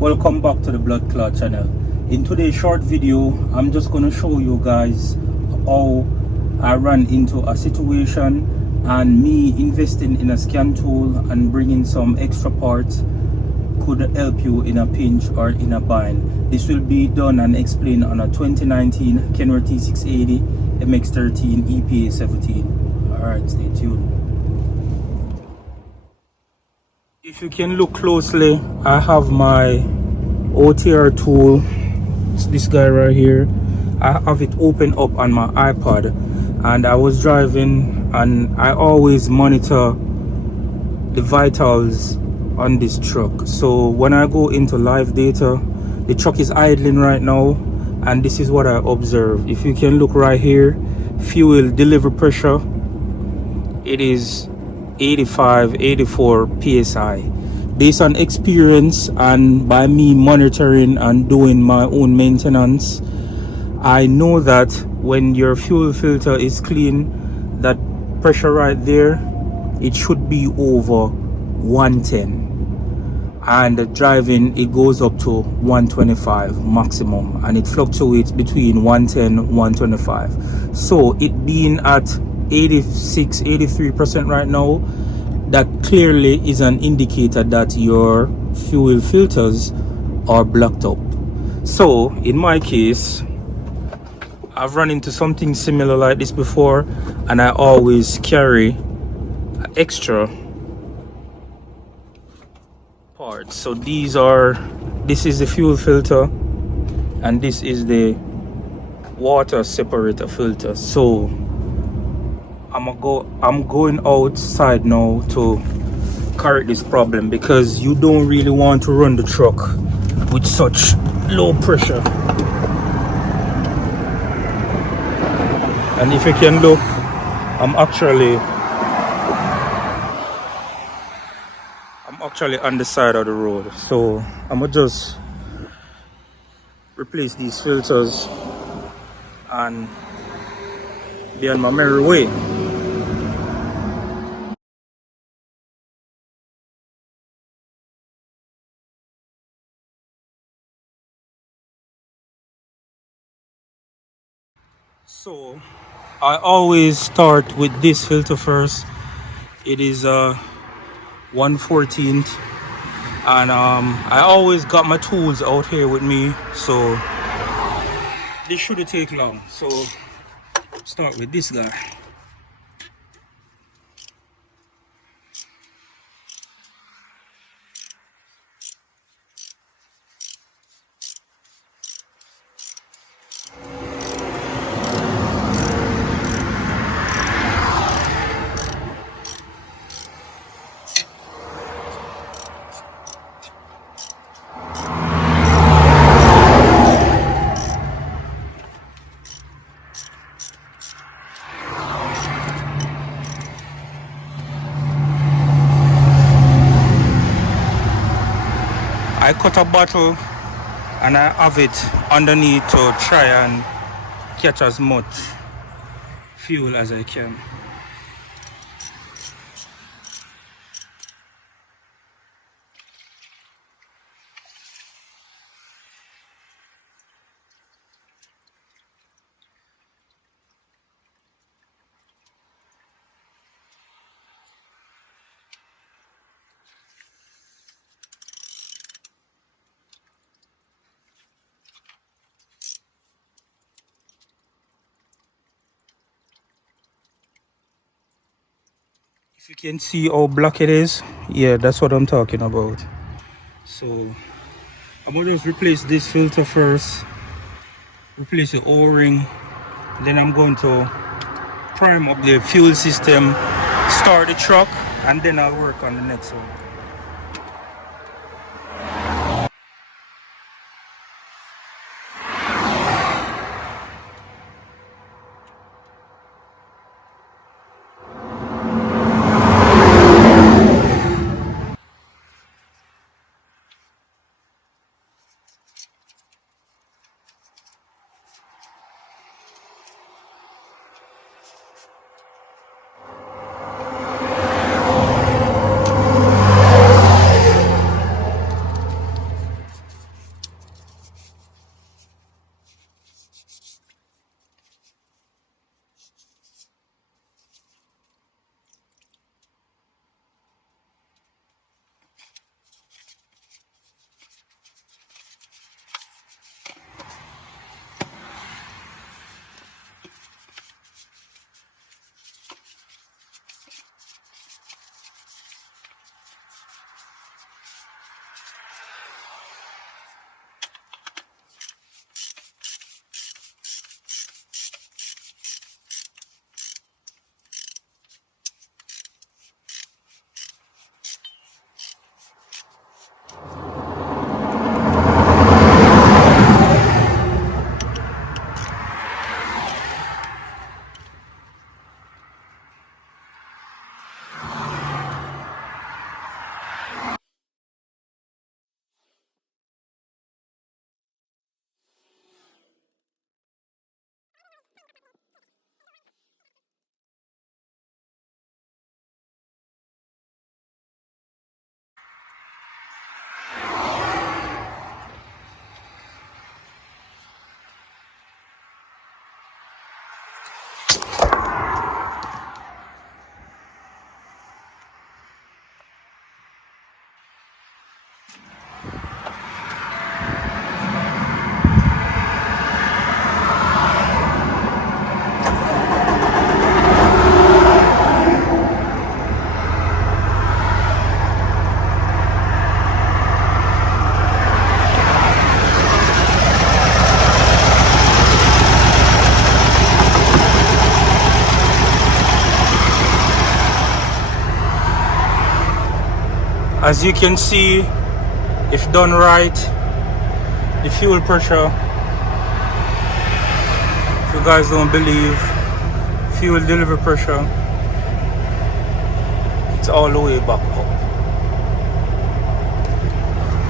Welcome back to the Blood Clot channel. In today's short video, I'm just going to show you guys how I ran into a situation and me investing in a scan tool and bringing some extra parts could help you in a pinch or in a bind. This will be done and explained on a 2019 Kenworth T680 MX13 EPA 17. Alright, stay tuned. If you can look closely, I have my OTR tool. It's this guy right here. I have it open up on my iPad, and I was driving and I always monitor the vitals on this truck. So when I go into live data, the truck is idling right now, and this is what I observe. If you can look right here, fuel delivery pressure, it is 84 psi. Based on experience and by me monitoring and doing my own maintenance, I know that when your fuel filter is clean, that pressure right there, it should be over 110, and driving it goes up to 125 maximum, and it fluctuates between 110 125. So it being at 83% right now, that clearly is an indicator that your fuel filters are blocked up. So in my case, I've run into something similar like this before, and I always carry extra parts. So this is the fuel filter, and this is the water separator filter. So I'm going outside now to correct this problem, because you don't really want to run the truck with such low pressure. And if you can look, I'm actually on the side of the road. So I'm gonna just replace these filters and be on my merry way. So I always start with this filter first. It is 1/14, and I always got my tools out here with me, so this shouldn't take long. So start with this guy. I cut a bottle and I have it underneath to try and catch as much fuel as I can. If you can see how black it is, yeah, that's what I'm talking about. So I'm going to just replace this filter first, replace the O-ring, then I'm going to prime up the fuel system, start the truck, and then I'll work on the next one. As you can see, if done right, the fuel pressure, if you guys don't believe, fuel delivery pressure, it's all the way back up.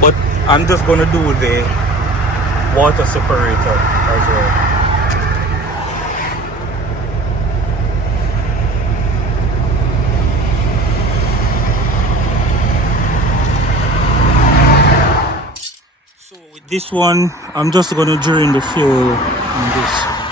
But I'm just gonna do the water separator as well. So with this one, I'm just gonna drain the fuel in this.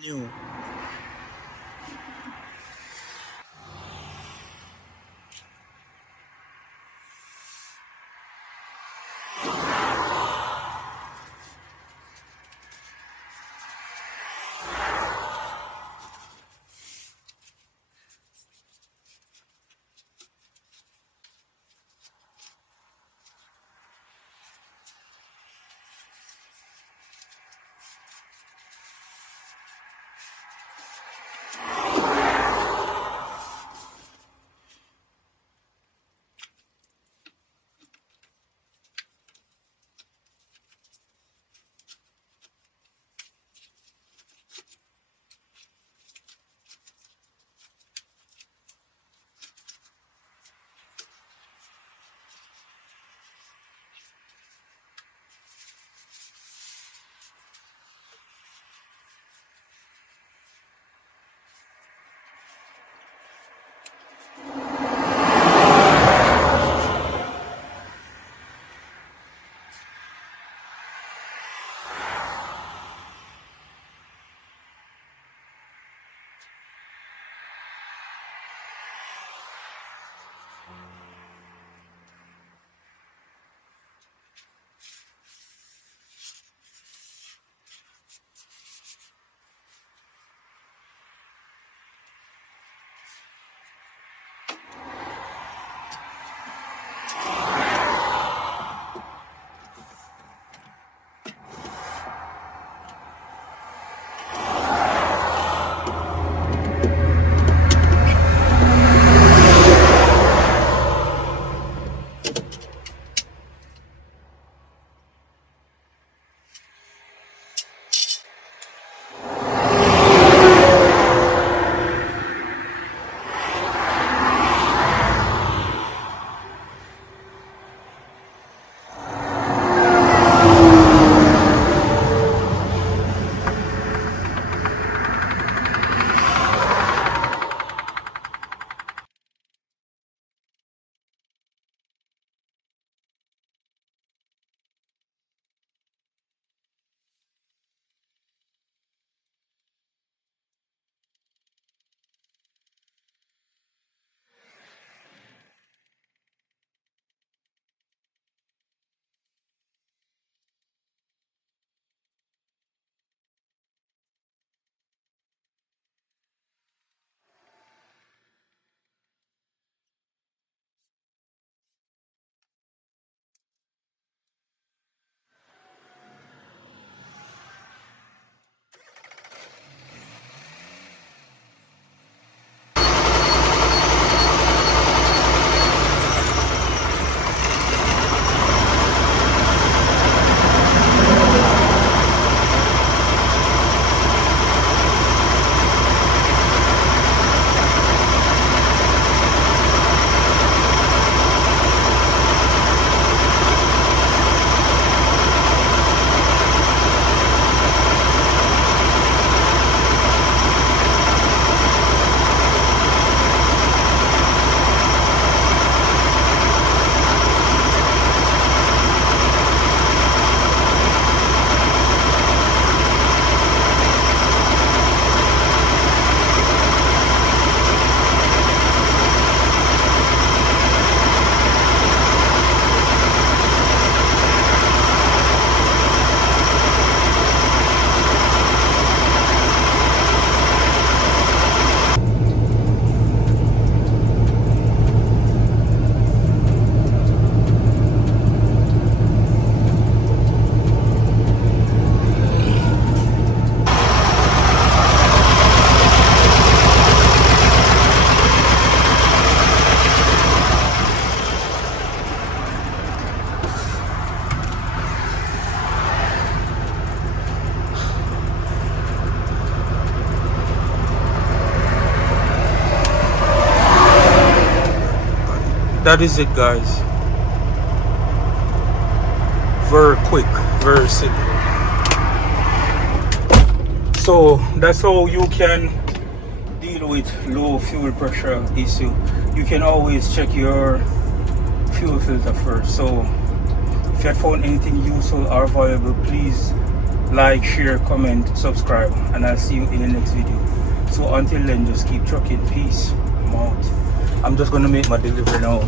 New. that is it, guys. Very quick, very simple. So that's how you can deal with low fuel pressure issue. You can always check your fuel filter first. So if you have found anything useful or valuable, please like, share, comment, subscribe, and I'll see you in the next video. So until then, just keep trucking. Peace. I'm out. I'm just gonna make my delivery now.